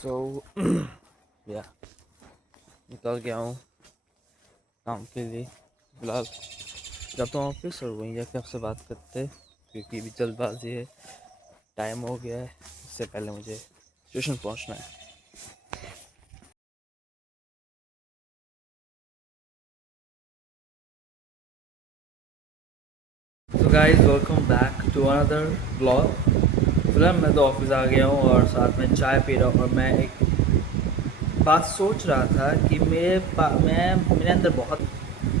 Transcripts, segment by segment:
सो या निकल गया हूँ काम के लिए। फिलहाल जाता हूँ ऑफिस और वहीं जाके आपसे बात करते हैं क्योंकि अभी जल्दबाजी है, टाइम हो गया है। इससे पहले मुझे स्टेशन पहुँचना है। तो guys welcome back to another blog. फिलहाल मैं तो ऑफिस आ गया हूँ और साथ में चाय पी रहा हूँ और मैं एक बात सोच रहा था कि मेरे अंदर बहुत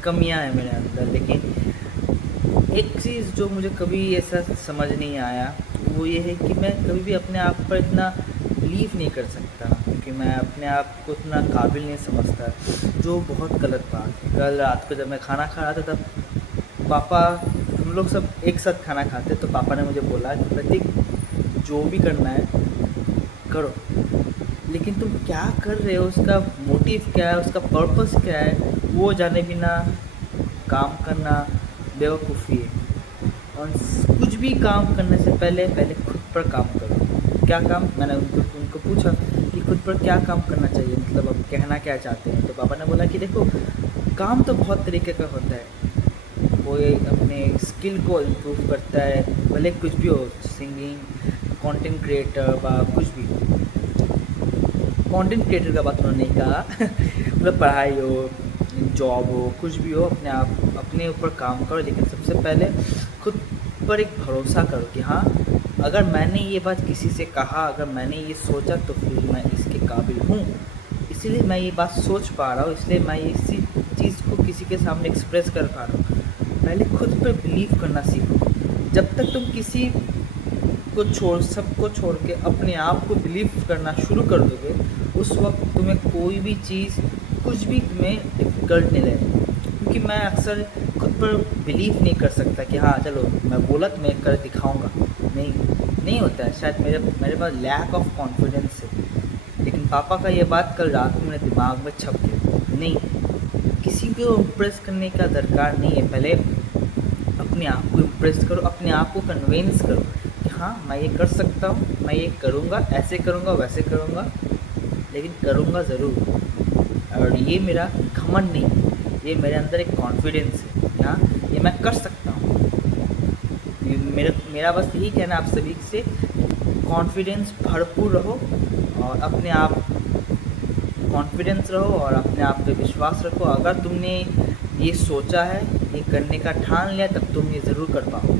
कमियां हैं मेरे अंदर, लेकिन एक चीज़ जो मुझे कभी ऐसा समझ नहीं आया वो ये है कि मैं कभी भी अपने आप पर इतना बिलीव नहीं कर सकता, क्योंकि मैं अपने आप को इतना काबिल नहीं समझता, जो बहुत गलत बात है। कल रात को जब मैं खाना खा रहा था तब पापा, हम लोग सब एक साथ खाना खाते, तो पापा ने मुझे बोला कि प्रतीक, जो भी करना है करो, लेकिन तुम क्या कर रहे हो, उसका मोटिव क्या है, उसका पर्पस क्या है, वो जाने बिना काम करना बेवकूफ़ी है। और कुछ भी काम करने से पहले पहले खुद पर काम करो। क्या काम, मैंने उनको पूछा कि खुद पर क्या काम करना चाहिए, मतलब अब कहना क्या चाहते हैं। तो पापा ने बोला कि देखो, काम तो बहुत तरीके का होता है, कोई अपने स्किल को इम्प्रूव करता है, भले कुछ भी हो, सिंगिंग, कंटेंट क्रिएटर व कुछ भी। कंटेंट क्रिएटर का बात उन्होंने नहीं कहा मतलब पढ़ाई हो, जॉब हो, कुछ भी हो, अपने ऊपर काम करो, लेकिन सबसे पहले खुद पर एक भरोसा करो कि हाँ, अगर मैंने ये बात किसी से कहा, अगर मैंने ये सोचा, तो फिर मैं इसके काबिल हूँ, इसीलिए मैं ये बात सोच पा रहा हूँ, इसलिए मैं इसी चीज़ को किसी के सामने एक्सप्रेस कर पा रहा हूँ। पहले खुद पर बिलीव करना सीखो। जब तक तुम किसी को सबको छोड़ के अपने आप को बिलीव करना शुरू कर दोगे, उस वक्त तुम्हें कोई भी चीज़, कुछ भी तुम्हें डिफ़िकल्ट नहीं लगेगा। क्योंकि मैं अक्सर खुद पर बिलीव नहीं कर सकता कि हाँ चलो, मैं बोला तो मैं कर दिखाऊंगा, नहीं होता है। शायद मेरे पास लैक ऑफ कॉन्फिडेंस है। लेकिन पापा का ये बात कल रात को मेरे दिमाग में छप गई। नहीं, किसी को इम्प्रेस करने का दरकार नहीं है। पहले अपने आप को इम्प्रेस करो, अपने आप को कन्विंस करो कि हाँ, मैं ये कर सकता हूँ, मैं ये करूँगा, ऐसे करूँगा, वैसे करूँगा, लेकिन करूँगा ज़रूर। और ये मेरा घमंड नहीं है, ये मेरे अंदर एक कॉन्फिडेंस है कि हाँ, ये मैं कर सकता हूँ। मेरा बस यही कहना आप सभी से, कॉन्फिडेंस भरपूर रहो और अपने आप कॉन्फिडेंस रहो और अपने आप पे विश्वास रखो। अगर तुमने ये सोचा है, ये करने का ठान लिया, तब तुम ये ज़रूर कर पाओ।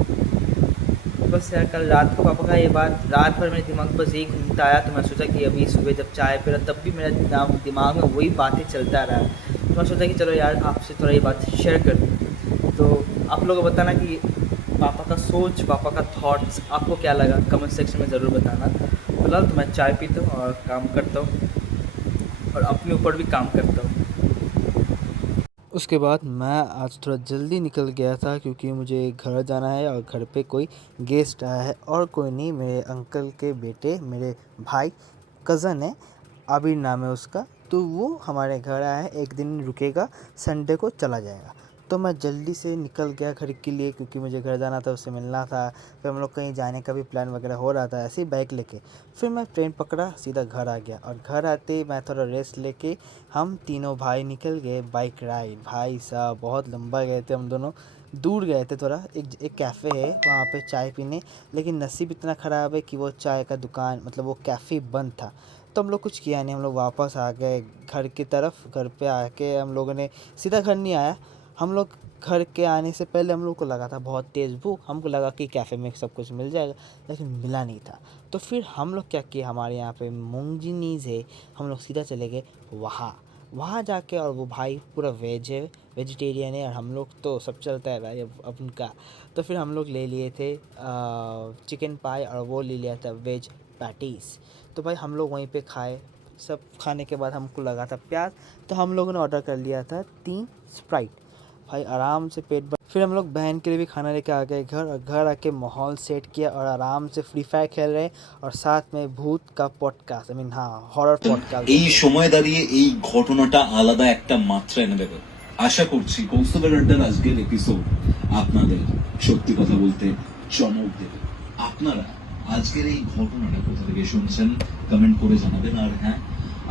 बस यार, कल रात को पापा का ये बात रात भर मेरे दिमाग पर यही घूमता आया, तो मैं सोचा कि अभी सुबह जब चाय पी रहा तब भी मेरा दिमाग में वही बातें चलता रहा। तो मैं सोचा कि चलो यार, आपसे थोड़ा ये बात शेयर कर दूँ। तो आप लोगों को बताना कि पापा का सोच, पापा का थॉट्स आपको क्या लगा, कमेंट सेक्शन में ज़रूर बताना। फिलहाल तो मैं चाय पीता हूँ और काम करता हूँ और अपने ऊपर भी काम करता हूँ। उसके बाद मैं आज थोड़ा जल्दी निकल गया था क्योंकि मुझे घर जाना है और घर पे कोई गेस्ट आया है, और कोई नहीं, मेरे अंकल के बेटे, मेरे भाई, कज़न है, आबिर नाम है उसका। तो वो हमारे घर आया है, एक दिन रुकेगा, संडे को चला जाएगा। तो मैं जल्दी से निकल गया घर के लिए क्योंकि मुझे घर जाना था, उससे मिलना था। फिर हम लोग कहीं जाने का भी प्लान वगैरह हो रहा था, ऐसे ही बाइक लेके। फिर मैं ट्रेन पकड़ा, सीधा घर आ गया, और घर आते ही मैं थोड़ा रेस्ट लेके हम तीनों भाई निकल गए बाइक राइड। भाई साहब, बहुत लंबा गए थे हम दोनों, दूर गए थे थोड़ा। एक कैफ़े है वहाँ पे चाय पीने, लेकिन नसीब इतना ख़राब है कि वो चाय का दुकान, मतलब वो कैफ़े बंद था। तो हम लोग कुछ किया नहीं, हम लोग वापस आ गए घर की तरफ। घर पे आके हम लोगों ने, सीधा घर नहीं आया हम लोग, घर के आने से पहले हम लोग को लगा था बहुत तेज़ भूख, हमको लगा कि कैफ़े में सब कुछ मिल जाएगा, लेकिन मिला नहीं था। तो फिर हम लोग क्या किए, हमारे यहाँ पे मोंगजीनीज़ है, हम लोग सीधा चले गए वहाँ जाके। और वो भाई पूरा वेज है, वेजिटेरियन है, और हम लोग तो सब चलता है भाई अब उनका। तो फिर हम लोग ले लिए थे चिकन पाई, और वो ले लिया था वेज पैटीज़। तो भाई हम लोग वहीं पे खाए। सब खाने के बाद हमको लगा था प्यास, तो हम लोगों ने ऑर्डर कर लिया था 3 स्प्राइट। भाई आराम से पेट भर। फिर हम लोग बहन के लिए भी खाना लेके आ गए घर, और घर आके माहौल सेट किया और आराम से फ्री फायर खेल रहे, और साथ में भूत का पॉडकास्ट, हाँ, हॉरर पॉडकास्ट। এই সময় দাঁড়িয়ে এই ঘটনাটা আলাদা একটা মাত্রা এনে দেবে। আশা করছি কৌস্তবের আড্ডার আজকের এপিসোড আপনাদের সত্যি কথা বলতে চমক দেবে। আপনারা আজকের এই ঘটনাটা কোথা থেকে শুনছেন কমেন্ট করে জানাবেন। আর হ্যাঁ,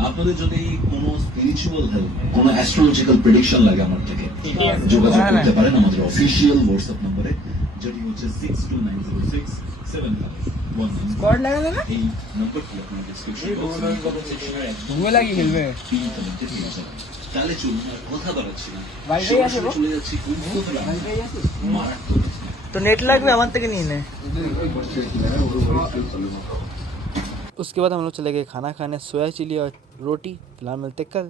আপনাদের যদি কোনো স্পিরিচুয়াল হেল্প, কোনো অ্যাস্ট্রোলজিক্যাল প্রেডিকশন লাগে আমার থেকে, যোগাযোগ করতে পারেন আমাদের অফিসিয়াল হোয়াটসঅ্যাপ নম্বরে, যেটি হচ্ছে 62906751. স্কোয়াড লাগালে না এই নম্বরটি আপনার ডিসক্রিপশন ঘুমে লাগিয়ে খেলবে তাহলে চলুন, আর কথা বাড়াচ্ছি না, বাড়িতেই আছে সরাসরি গো? চলে যাচ্ছি মারাত্মক তো নেট লাগবে আমার থেকে নিয়ে নে। उसके बाद हम लोग चले गए खाना खाने, सोया चिली और रोटी। फिलहाल मिलते कल।